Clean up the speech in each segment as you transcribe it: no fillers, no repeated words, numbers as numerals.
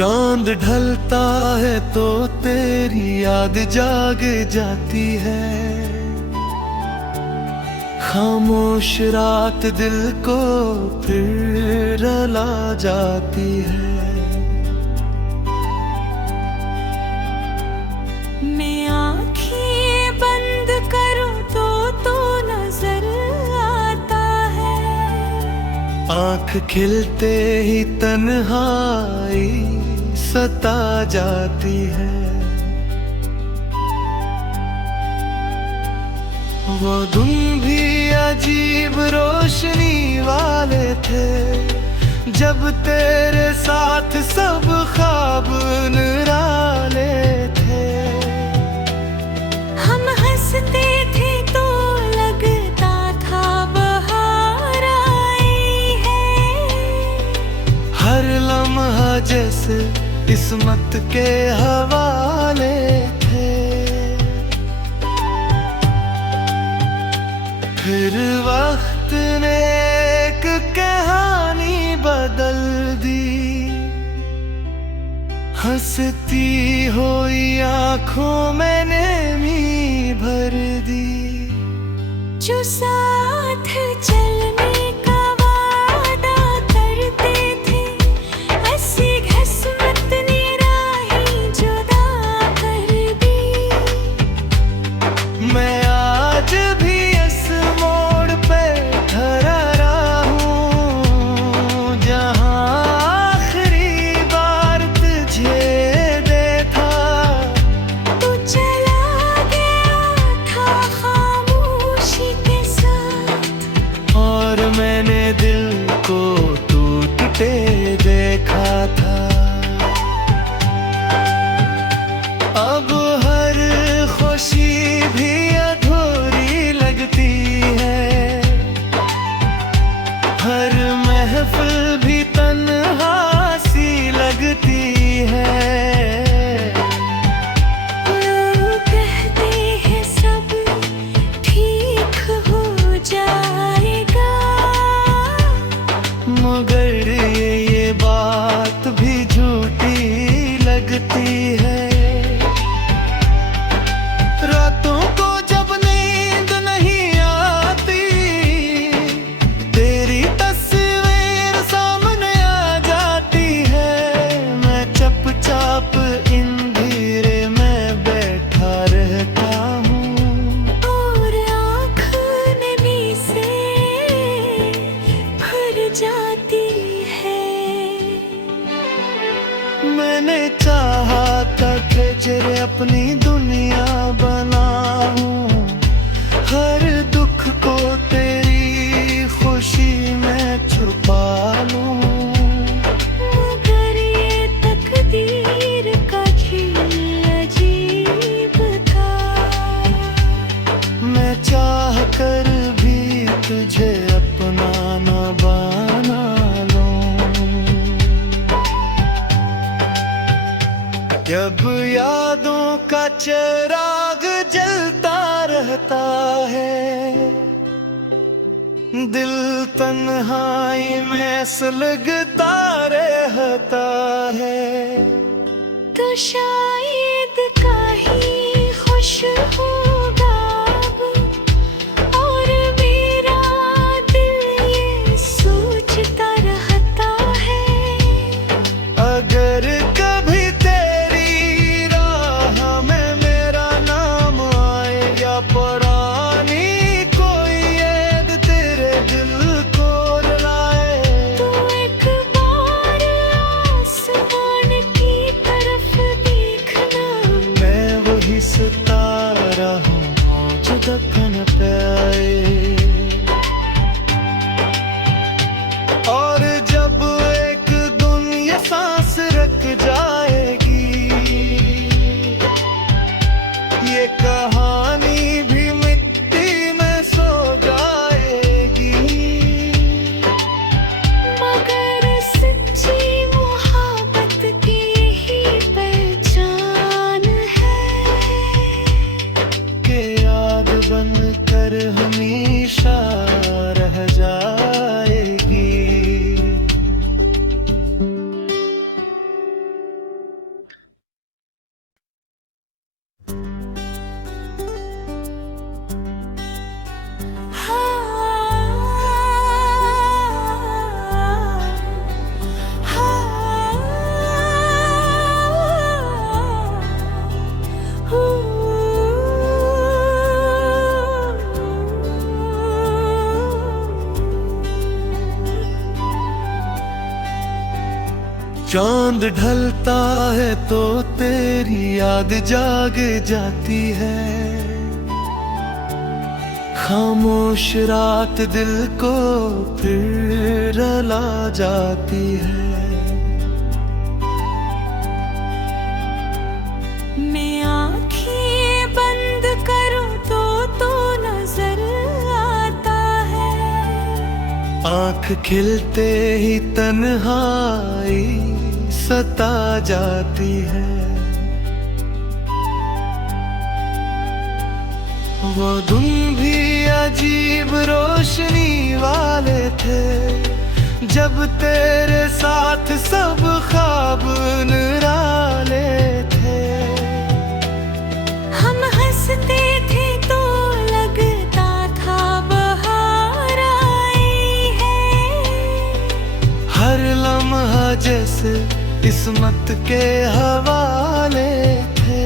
चांद ढलता है तो तेरी याद जाग जाती है। खामोश रात दिल को फिर रुला जाती है। मैं आँखें बंद करूं तो नजर आता है। आँख खिलते ही तन्हाई सता जाती है। वो धुन भी अजीब रोशनी वाले थे, जब तेरे साथ सब ख्वाब निराले थे। हम हंसते थे तो लगता था बहार आई है। हर लम्हा जैसे किस्मत के हवाले थे। फिर वक्त ने एक कहानी बदल दी, हंसती हुई आंखों में नमी भर दी। जो साथ चलने का वादा करते थे, ऐसी किस्मत ने राहें जुदा कर दी। मैं आज भी इस मोड़ पे खड़ा हूँ, जहाँ आखिरी बार तुझे देखा। तू चला गया था खामोशी के साथ, और मैंने दिल को टूटते देखा था। अब हर खुशी भी अधूरी लगती है, हर महफिल भी तन्हा सी लगती है। लोग कहते हैं सब ठीक हो जाएगा, मगर ये बात भी झूठी लगती है। रातों को जब नींद नहीं आती, तेरी तस्वीर सामने आ जाती है। मैं चुपचाप इन धीरे में बैठा रहता हूँ, और आँख नमी से भर जाती है। मैंने चाहा था तेरे अपनी दुनिया बनाऊं, हर दुख को तेरी खुशी में छुपा लूं। मगर ये तकदीर का खेल अजीब था। मैं चाह कर भी तुझे अपना न बना लूं। जब यादों का चिराग जलता रहता है, दिल तन्हाई में सुलगता रहता है। तो शायद का ही खुश होगा अब, और मेरा दिल ये सोचता रहता है। अगर कभी तेरी राह में मेरा नाम आए, या पुरानी कोई याद तेरे दिल को रुलाए, तो एक बार आसमान की तरफ देखना। मैं वही सितारा हूँ जो दफन पे आए। और जब एक दिन ये सांस रख जाएगी, ये कहानी भी मिट्टी में सो जाएगी। मगर सच्ची मोहब्बत की ही पहचान है, के याद बन कर हमेशा रह जाएगी। 。 . 。 . 。 . 。 . 。 . 。 . 。 . 。 . 。 . 。 . 。 . 。 . 。 . 。 . 。 . 。 。 . 。 。 . 。 。 . 。 。 . 。 。 . 。 。 . 。 。 . 。 . 。 . 。 . चांद ढलता है तो तेरी याद जाग जाती है। खामोश रात दिल को फिर रुला जाती है। मैं आँखें बंद करूं तो नजर आता है। आँख खिलते ही तन्हाई सता जाती है। वो दिन भी अजीब रोशनी वाले थे, जब तेरे साथ सब ख्वाब निराले थे। हम हंसते थे तो लगता था बहार आई है। हर लम्हा जैसे किस्मत के हवाले थे।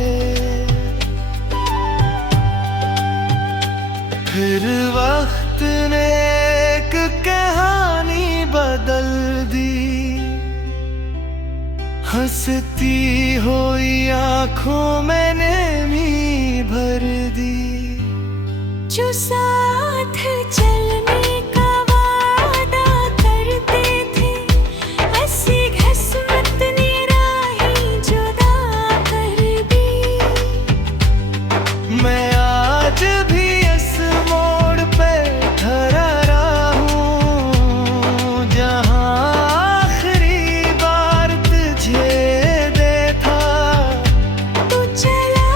फिर वक्त ने एक कहानी बदल दी। हंसती हुई आंखों में नमी भर दी। जो साथ चलने का वादा करते थे, ऐसी किस्मत ने राहें जुदा कर दी। मैं आज भी इस मोड़ पे खड़ा रहा हूँ, जहाँ आखिरी बार तुझे देखा। तू चला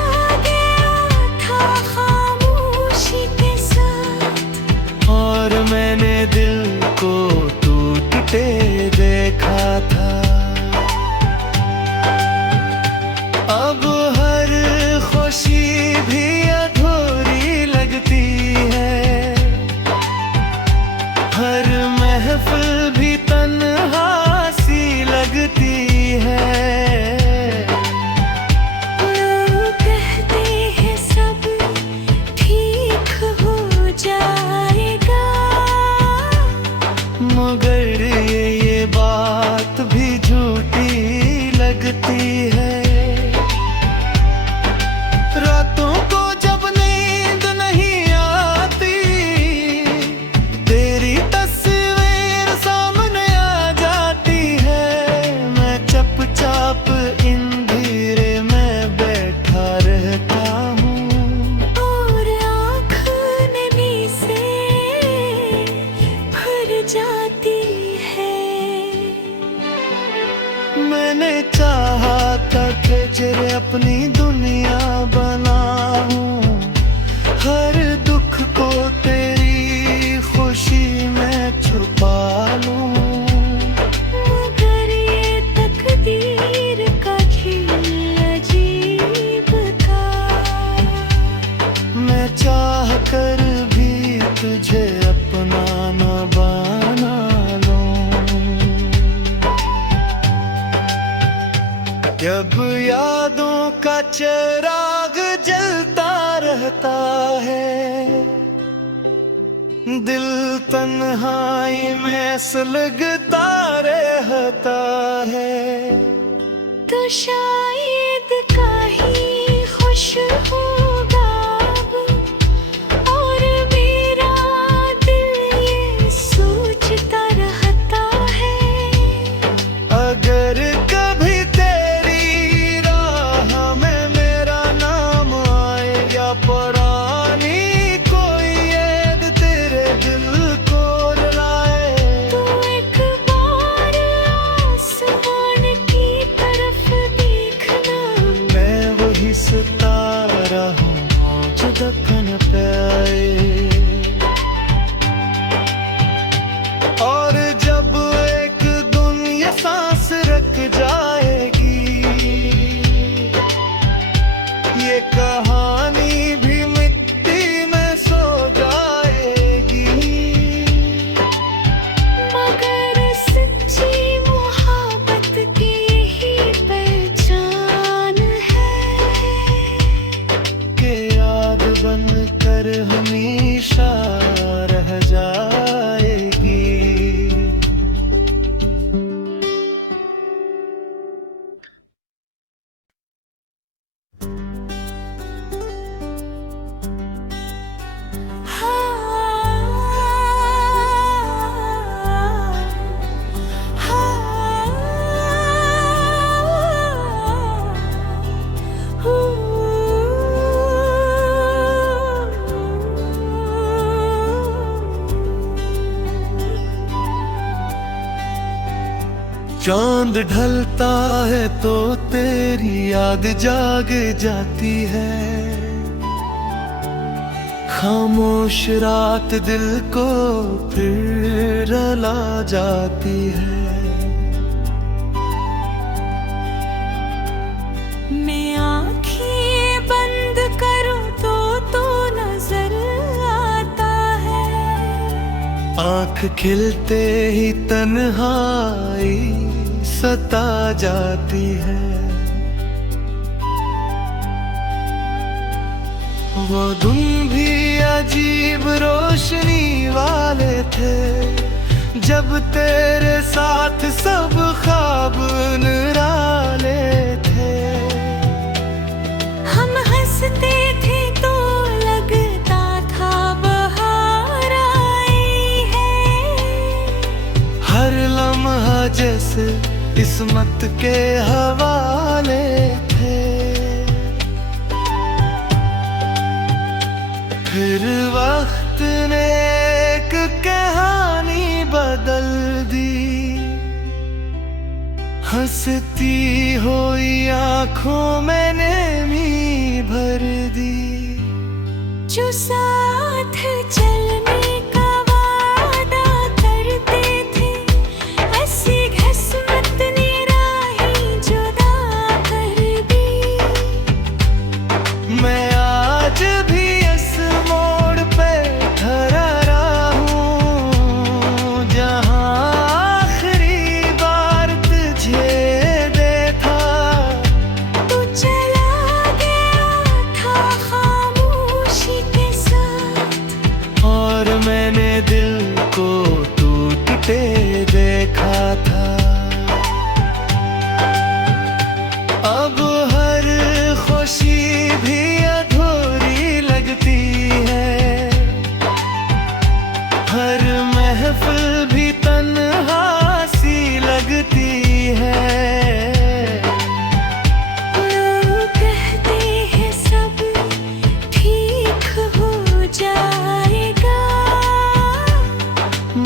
गया था खामोशी के साथ, और मैंने दिल को टूटते देखा था। अब हर खुशी भी अधूरी लगती है। हर महफिल भी तन्हा सी लगती है। लोग कहते हैं सब ठीक हो जाएगा, मगर ये बात भी झूठी लगती है। रातों को जब नींद नहीं आती, तेरी तस्वीर सामने आ जाती है। मैं चुपचाप इन धीरे में बैठा रहता हूँ, और आँख नमी से भर जाती है। मैंने चाहा था कि तेरे अपनी दुनिया बनाऊं। हर दुख को तेरी खुशी में छुपा लूं। मगर ये तकदीर का खेल अजीब था। मैं चाह कर भी तुझे अपना न बना लूं। जब यादों का चिराग जलता रहता है, दिल तन्हाई में सुलगता रहता है। तो शायद कहीं खुश होगा अब, और मेरा दिल ये सोचता रहता है। अगर कभी तेरी राह में मेरा नाम आए, या पुरानी कोई याद तेरे दिल को रुलाए, तो एक बार आसमान की तरफ देखना। मैं वही सितारा हूँ जो दफन पे आए। और जब एक दुनिया सांस रख जाएगी, ये कहानी भी मिट्टी में सो जाएगी। मगर सच्ची मोहब्बत की यही पहचान है, के याद बन कर हमेशा रह जाएगी। चांद ढलता है तो तेरी याद जाग जाती है। खामोश रात दिल को फिर रुला जाती है। मैं आँखें बंद करूं तो नजर आता है। आँख खिलते ही तन्हाई सता जाती है। वो दिन भी अजीब रोशनी वाले थे, जब तेरे साथ सब ख्वाब निराले थे। हम हंसते थे तो लगता था बहार आई है। हर लम्हा जैसे किस्मत के हवाले थे। फिर वक्त ने एक कहानी बदल दी, हंसती हुई आंखों में नमी भर दी। जो साथ चलने का वादा करते थे, ऐसी किस्मत ने राहें जुदा कर दी। मैं आज भी इस मोड़ पे खड़ा हूँ, जहाँ आखिरी बार तुझे देखा। तू चला गया था खामोशी के साथ, और मैंने दिल को टूटते देखा था। अब हर खुशी भी अधूरी लगती है, हर महफिल भी तन्हा सी लगती है। लोग कहते हैं सब ठीक हो जाएगा,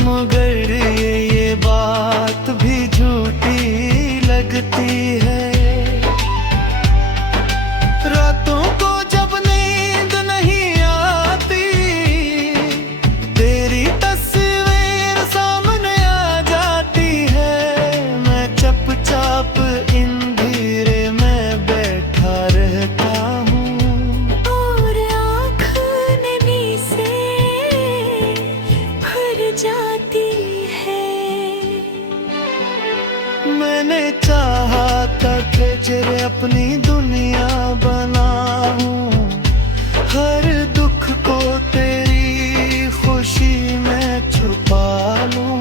मगर ये बात भी झूठी लगती है। रातों को जब नींद नहीं आती, तेरी तस्वीर सामने आ जाती है। मैं चुपचाप अंधेरे में बैठा रहता हूँ, और आँख नमी से भर जाती है। मैंने चाहा था कि तेरे अपनी दुनिया बनाऊं, हर दुख को तेरी खुशी में छुपा लूं।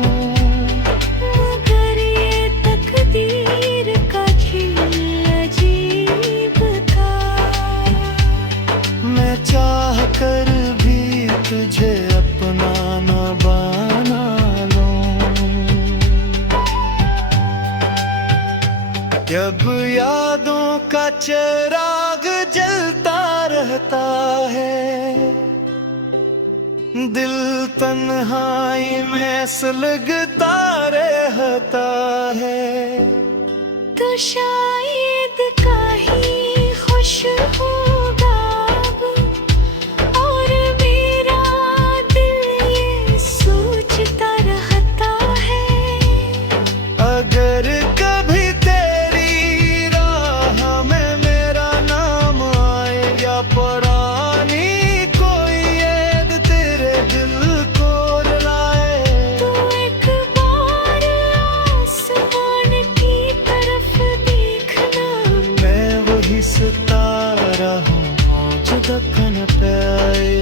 मगर ये तकदीर का खेल अजीब था। मैं चाह कर भी तुझे अपना न बना लूं। जब यादों का चिराग जलता रहता है, दिल तन्हाई में सुलगता रहता है। तो शायद कहीं खुश होगा अब, और मेरा दिल ये सोचता रहता है। अगर कभी तेरी राह में मेरा नाम आए, या पुरानी कोई याद तेरे दिल को रुलाए, तो एक बार आसमान की तरफ देखना। मैं वही सितारा हूँ जो दखन पे आए।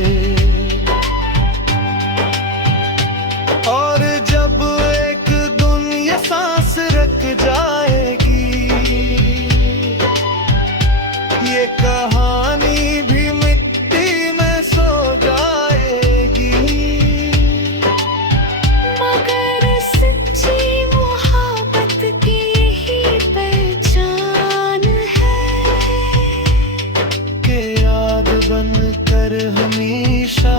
और जब एक दुनिया सांस रख जाएगी, ये कहानी भी मिट्टी में सो जाएगी। मगर सच्ची मोहब्बत की यही पहचान है, के याद बन कर हमेशा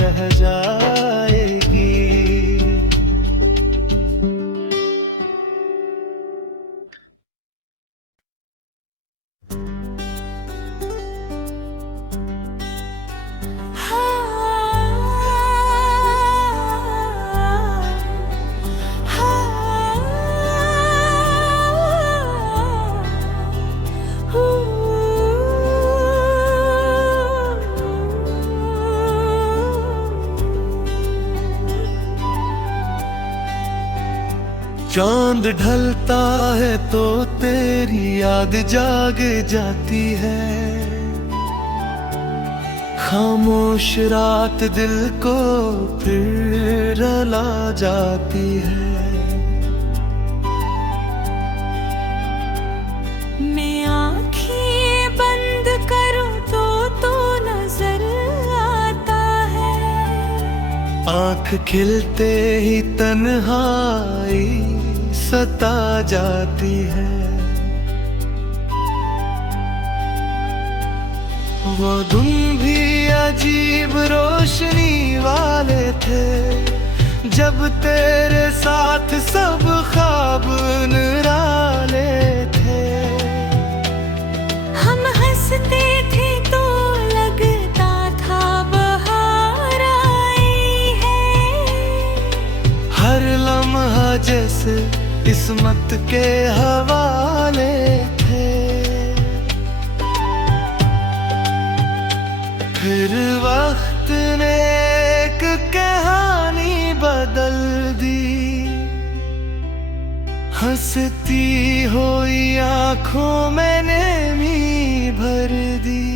रह जाएगी। चांद ढलता है तो तेरी याद जाग जाती है। खामोश रात दिल को फिर रुला जाती है। मैं आँखें बंद करूं तो नजर आता है। आँख खिलते ही तन्हाई सता जाती है। वो दिन भी अजीब रोशनी वाले थे, जब तेरे साथ सब ख्वाब निराले थे। हम हंसते थे तो लगता था बहार आई है। हर लम्हा जैसे किस्मत के हवाले थे। फिर वक्त ने एक कहानी बदल दी। हंसती हुई आंखों में नमी भर दी।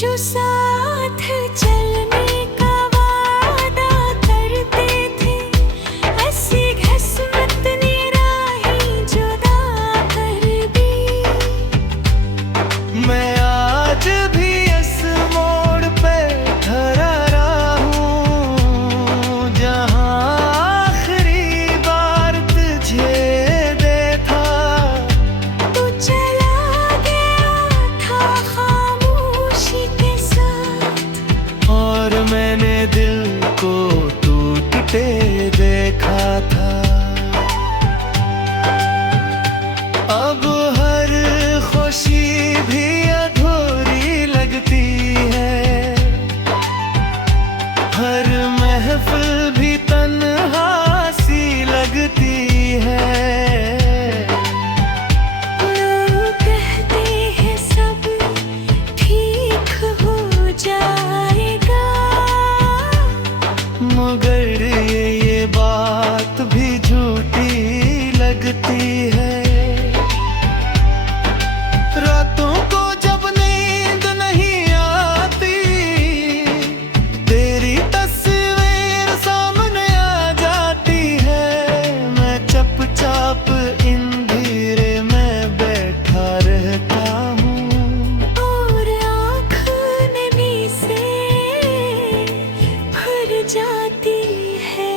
जो साथ चलने का वादा करते थे, ऐसी किस्मत ने राहें जुदा कर दी। मैं आज भी इस मोड़ पे खड़ा रहा हूँ, जहाँ आखिरी बार तुझे देखा। तू चला गया था खामोशी के साथ, और मैंने दिल को टूटते देखा था। अब हर खुशी भी अधूरी लगती है। हर महफिल भी तन्हा सी लगती है। लोग कहते हैं सब ठीक हो जाएगा, मगर ये बात भी झूठी लगती है। रातों को जब नींद नहीं आती, तेरी तस्वीर सामने आ जाती है। मैं चुपचाप इन धीरे में बैठा रहता हूँ, और आँख नमी से भर जाती है।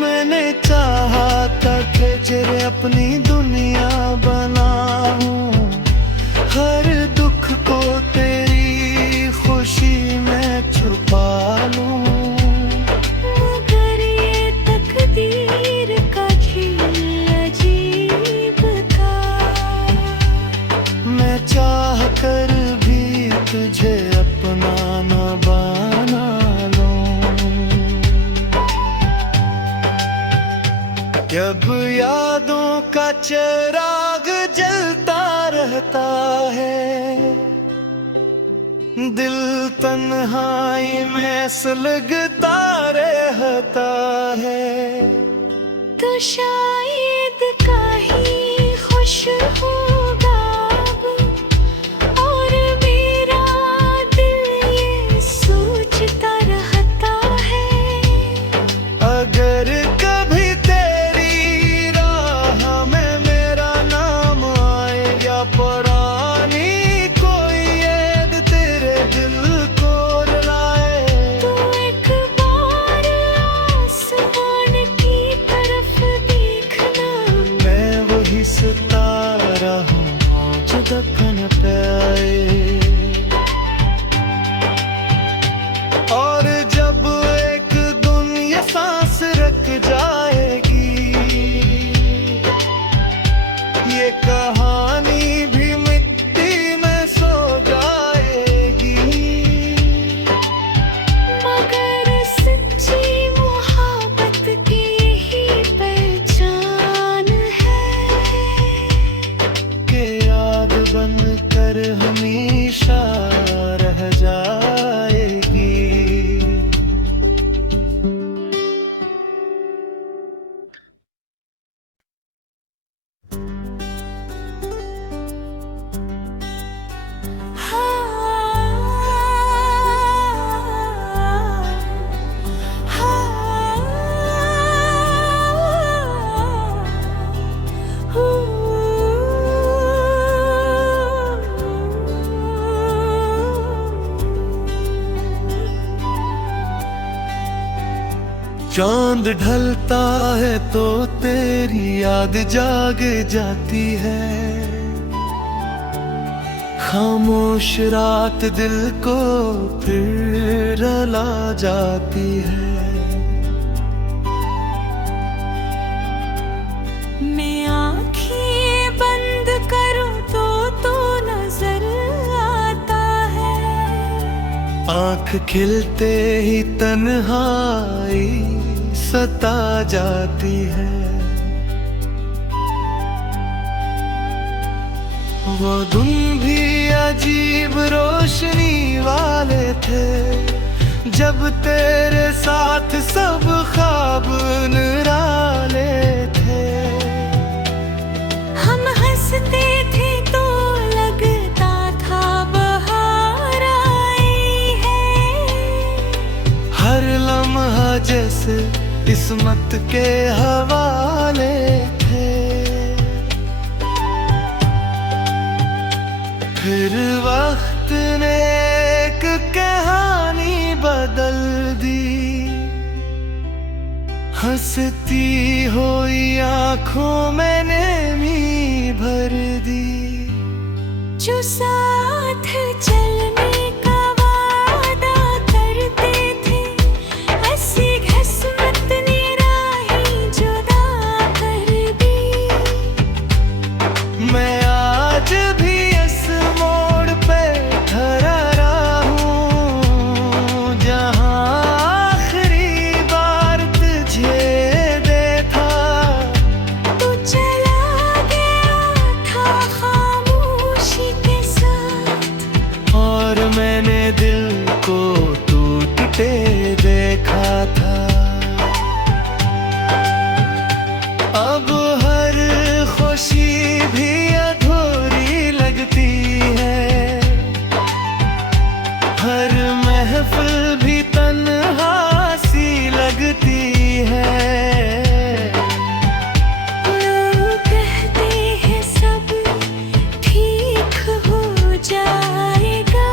मैंने चाहा था कि तेरे अपनी दुनिया बनाऊं। हर दुख को तेरी खुशी में छुपा लूं। मगर ये तकदीर का खेल अजीब था। मैं चाह कर भी तुझे अपना न बना लूं। जब यादों का चिराग जलता रहता है, दिल तन्हाई में सुलगता रहता है। तो शायद कहीं खुश होगा अब, और मेरा दिल ये सोचता रहता है। अगर कभी तेरी राह में मेरा नाम आए, या पुरानी कोई याद तेरे दिल को रुलाए, तो एक बार आसमान की तरफ देखना। मैं वही सितारा हूँ जो दफन पे आए। और जब एक दिन ये सांस रख जाएगी, ये कहानी भी मिट्टी में सो जाएगी। मगर सच्ची मोहब्बत की यही पहचान है, के याद बन कर हमेशा रह जाएगी। चांद ढलता है तो तेरी याद जाग जाती है। खामोश रात दिल को फिर रुला जाती है। मैं आँखें बंद करूं तो नजर आता है। आँख खिलते ही तन्हाई सता जाती है। वो दिन भी अजीब रोशनी वाले थे, जब तेरे साथ सब ख्वाब निराले थे। हम हंसते थे तो लगता था बहार आई है। हर लम्हा जैसे किस्मत के हवाले थे। फिर वक्त ने एक कहानी बदल दी, हंसती हुई आंखों में नमी भर दी। जो साथ चलने का वादा करते थे, ऐसी किस्मत ने राहें जुदा कर दी। मैं आज भी इस मोड़ पे खड़ा हूँ, जहाँ आखिरी बार तुझे देखा। तू चला गया था खामोशी के साथ, और मैंने दिल को टूटते देखा था। अब हर खुशी भी अधूरी लगती है, हर महफिल भी तन्हा सी लगती है। लोग कहते हैं सब ठीक हो जाएगा,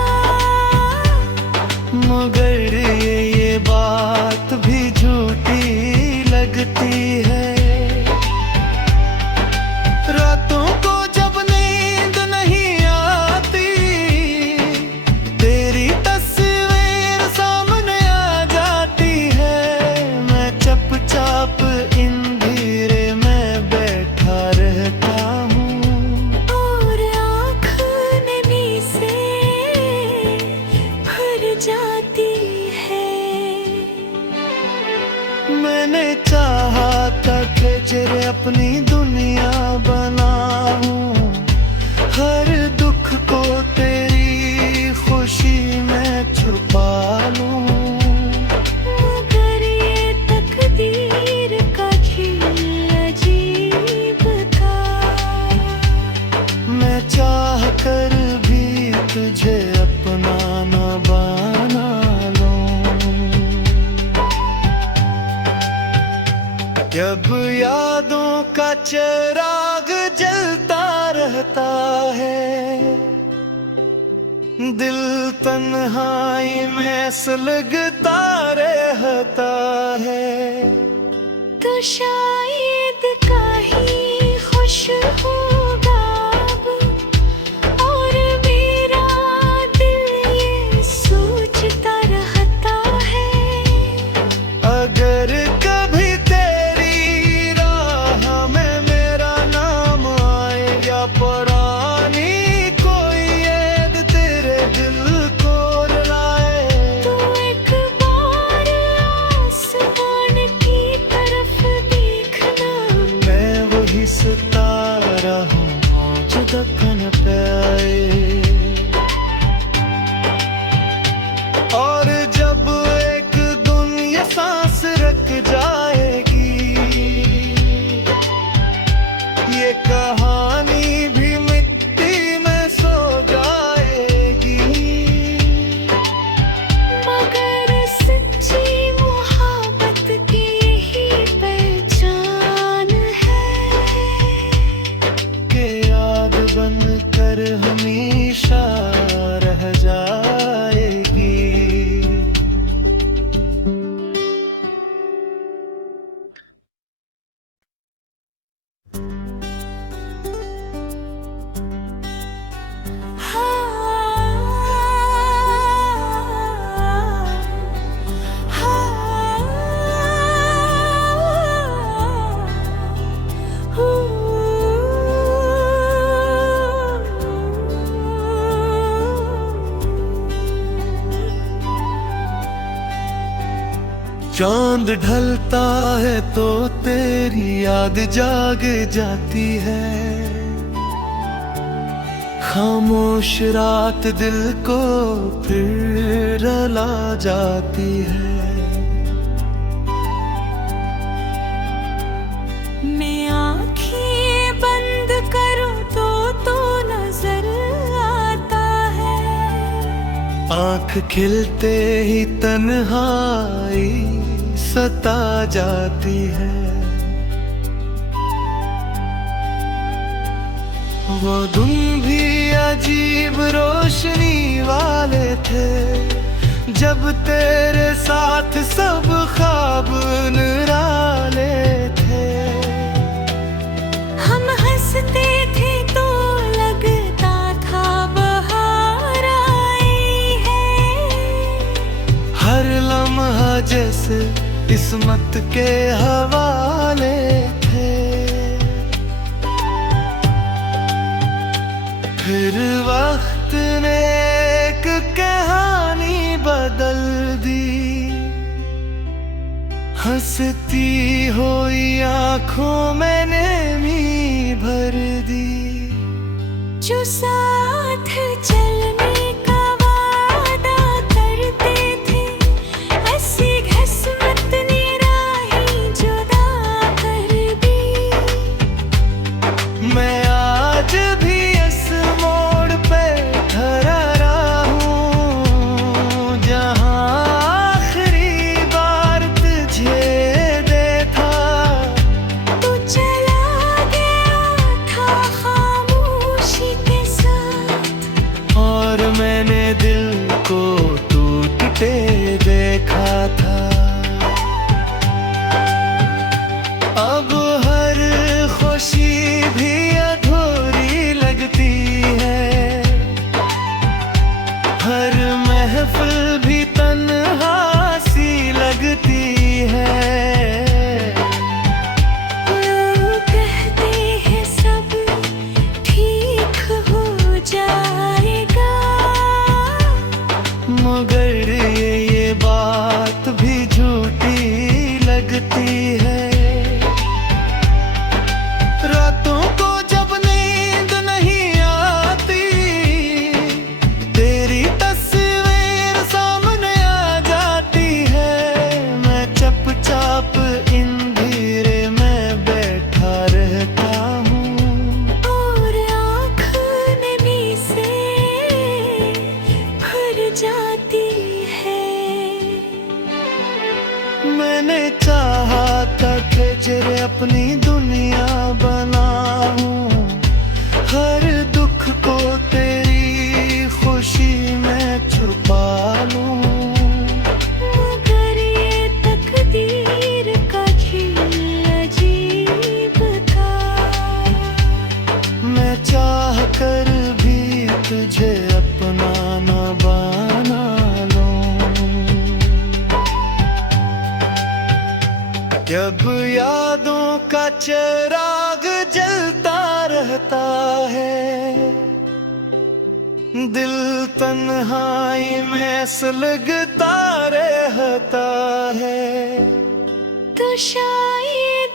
मगर ये बात भी झूठी लगती है। रातों को जब नींद नहीं आती, तेरी तस्वीर सामने आ जाती है। मैं चुपचाप इन घेरे में बैठा रहता हूँ, और आँख नमी से भर जाती है। मैंने चाहा था कि तेरे अपनी दुनिया बनाऊं, हर दुख को तेरी खुशी में छुपा लूं। मगर ये तकदीर का खेल अजीब था। मैं चाह कर भी तुझे अपना न बना लूं। जब यादों का चिराग जलता रहता है, दिल तन्हाई में सुलगता रहता है। तो शायद कहीं खुश होगा अब, और मेरा दिल ये सोचता रहता है। अगर कभी तेरी राह में मेरा नाम आए, या पुरानी कोई याद तेरे दिल को रुलाए, तो एक बार आसमान की तरफ देखना। मैं वही सितारा चांद ढलता है तो तेरी याद जाग जाती है। खामोश रात दिल को फिर रुला जाती है। मैं आँखें बंद करूं तो नजर आता है। आँख खिलते ही तन्हाई सता जाती है। वो दिन भी अजीब रोशनी वाले थे, जब तेरे साथ सब ख्वाब निराले थे। हम हंसते थे तो लगता था बहार आई है। हर लम्हा जैसे किस्मत के हवाले थे। फिर वक्त ने एक कहानी बदल दी। हंसती हुई आंखों में नमी भर दी। जो साथ चलने का वादा करते थे, ऐसी किस्मत ने राहें जुदा कर दी। मैं आज भी इस मोड़ पे खड़ा रहा हूँ, जहाँ आखिरी बार तुझे देखा। तू चला गया था खामोशी के साथ, और मैंने दिल को टूटते देखा था। अब हर खुशी भी अधूरी लगती है। हर महफिल भी तन्हा सी लगती है। लोग कहते हैं सब ठीक हो जाएगा, मगर ये बात भी झूठी लगती है। रातों को जब नींद नहीं आती, तेरी तस्वीर सामने आ जाती है। मैं चुपचाप इन धीरे में बैठा रहता हूँ, और आँख नमी से भर जाती है। मैंने चाहा था कि तेरे अपनी दुनिया बनाऊं। हर दुख को तेरी खुशी में छुपा लूं। मगर ये तकदीर का खेल अजीब था। मैं चाह कर भी तुझे अपना न बना लूं। जब यादों का चिराग जलता रहता है, दिल तन्हाई में सुलगता रहता है। तो शायद